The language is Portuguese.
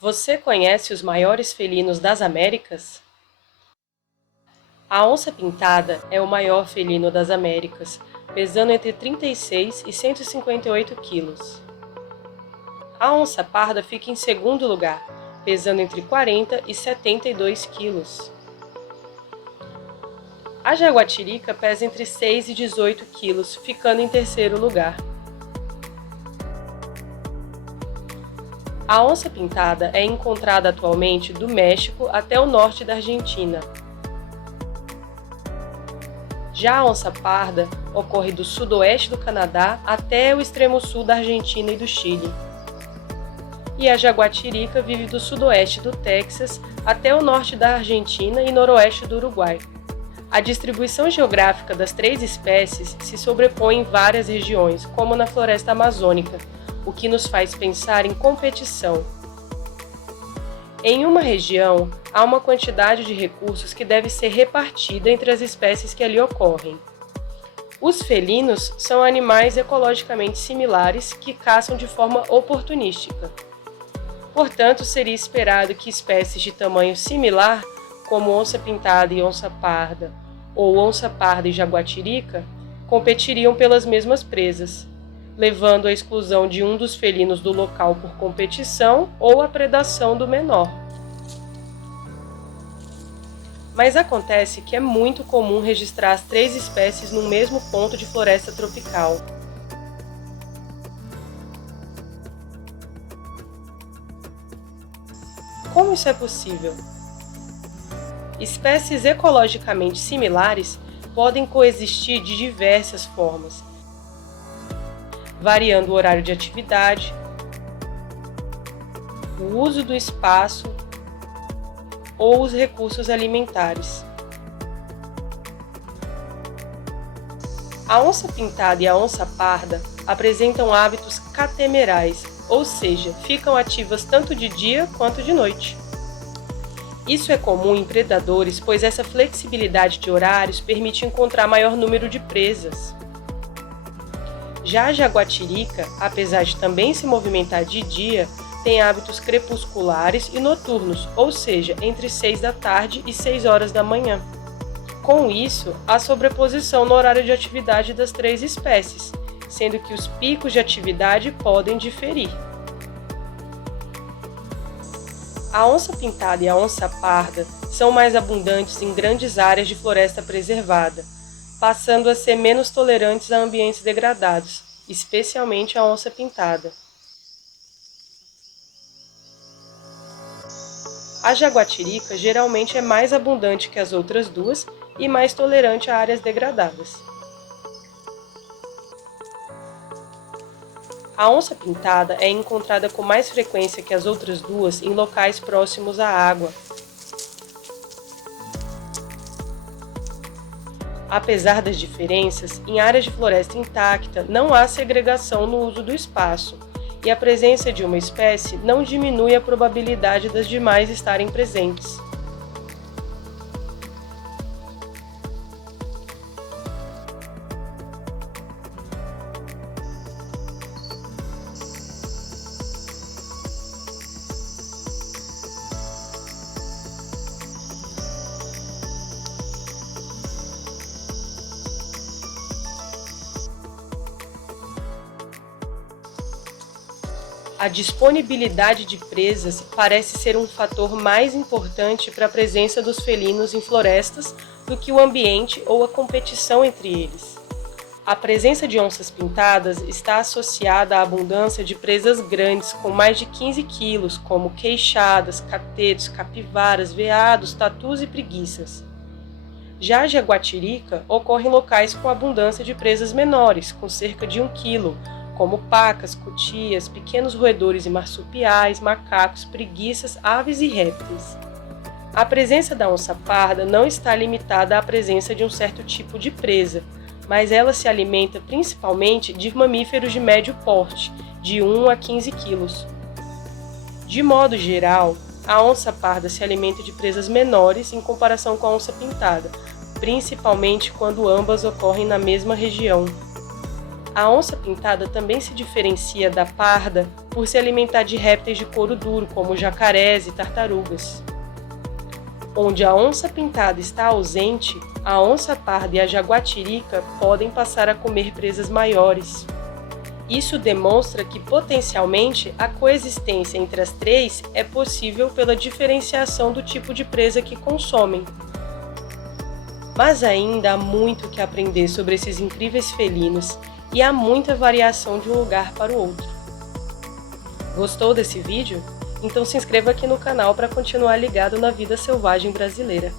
Você conhece os maiores felinos das Américas? A onça-pintada é o maior felino das Américas, pesando entre 36 e 158 quilos. A onça-parda fica em segundo lugar, pesando entre 40 e 72 quilos. A jaguatirica pesa entre 6 e 18 quilos, ficando em terceiro lugar. A onça-pintada é encontrada atualmente do México até o norte da Argentina. Já a onça-parda ocorre do sudoeste do Canadá até o extremo sul da Argentina e do Chile. E a jaguatirica vive do sudoeste do Texas até o norte da Argentina e noroeste do Uruguai. A distribuição geográfica das três espécies se sobrepõe em várias regiões, como na floresta amazônica, o que nos faz pensar em competição. Em uma região, há uma quantidade de recursos que deve ser repartida entre as espécies que ali ocorrem. Os felinos são animais ecologicamente similares que caçam de forma oportunística. Portanto, seria esperado que espécies de tamanho similar, como onça-pintada e onça-parda, ou onça-parda e jaguatirica, competiriam pelas mesmas presas, levando à exclusão de um dos felinos do local por competição ou a predação do menor. Mas acontece que é muito comum registrar as três espécies no mesmo ponto de floresta tropical. Como isso é possível? Espécies ecologicamente similares podem coexistir de diversas formas, variando o horário de atividade, o uso do espaço ou os recursos alimentares. A onça-pintada e a onça-parda apresentam hábitos catemerais, ou seja, ficam ativas tanto de dia quanto de noite. Isso é comum em predadores, pois essa flexibilidade de horários permite encontrar maior número de presas. Já a jaguatirica, apesar de também se movimentar de dia, tem hábitos crepusculares e noturnos, ou seja, entre 6 da tarde e 6 horas da manhã. Com isso, há sobreposição no horário de atividade das três espécies, sendo que os picos de atividade podem diferir. A onça-pintada e a onça-parda são mais abundantes em grandes áreas de floresta preservada, passando a ser menos tolerantes a ambientes degradados, especialmente a onça-pintada. A jaguatirica geralmente é mais abundante que as outras duas e mais tolerante a áreas degradadas. A onça-pintada é encontrada com mais frequência que as outras duas em locais próximos à água. Apesar das diferenças, em áreas de floresta intacta não há segregação no uso do espaço, e a presença de uma espécie não diminui a probabilidade das demais estarem presentes. A disponibilidade de presas parece ser um fator mais importante para a presença dos felinos em florestas do que o ambiente ou a competição entre eles. A presença de onças pintadas está associada à abundância de presas grandes com mais de 15 quilos, como queixadas, catetos, capivaras, veados, tatus e preguiças. Já a jaguatirica ocorre em locais com abundância de presas menores, com cerca de 1 quilo, como pacas, cutias, pequenos roedores e marsupiais, macacos, preguiças, aves e répteis. A presença da onça-parda não está limitada à presença de um certo tipo de presa, mas ela se alimenta principalmente de mamíferos de médio porte, de 1 a 15 quilos. De modo geral, a onça-parda se alimenta de presas menores em comparação com a onça-pintada, principalmente quando ambas ocorrem na mesma região. A onça-pintada também se diferencia da parda por se alimentar de répteis de couro duro, como jacarés e tartarugas. Onde a onça-pintada está ausente, a onça-parda e a jaguatirica podem passar a comer presas maiores. Isso demonstra que, potencialmente, a coexistência entre as três é possível pela diferenciação do tipo de presa que consomem. Mas ainda há muito que aprender sobre esses incríveis felinos e há muita variação de um lugar para o outro. Gostou desse vídeo? Então se inscreva aqui no canal para continuar ligado na vida selvagem brasileira.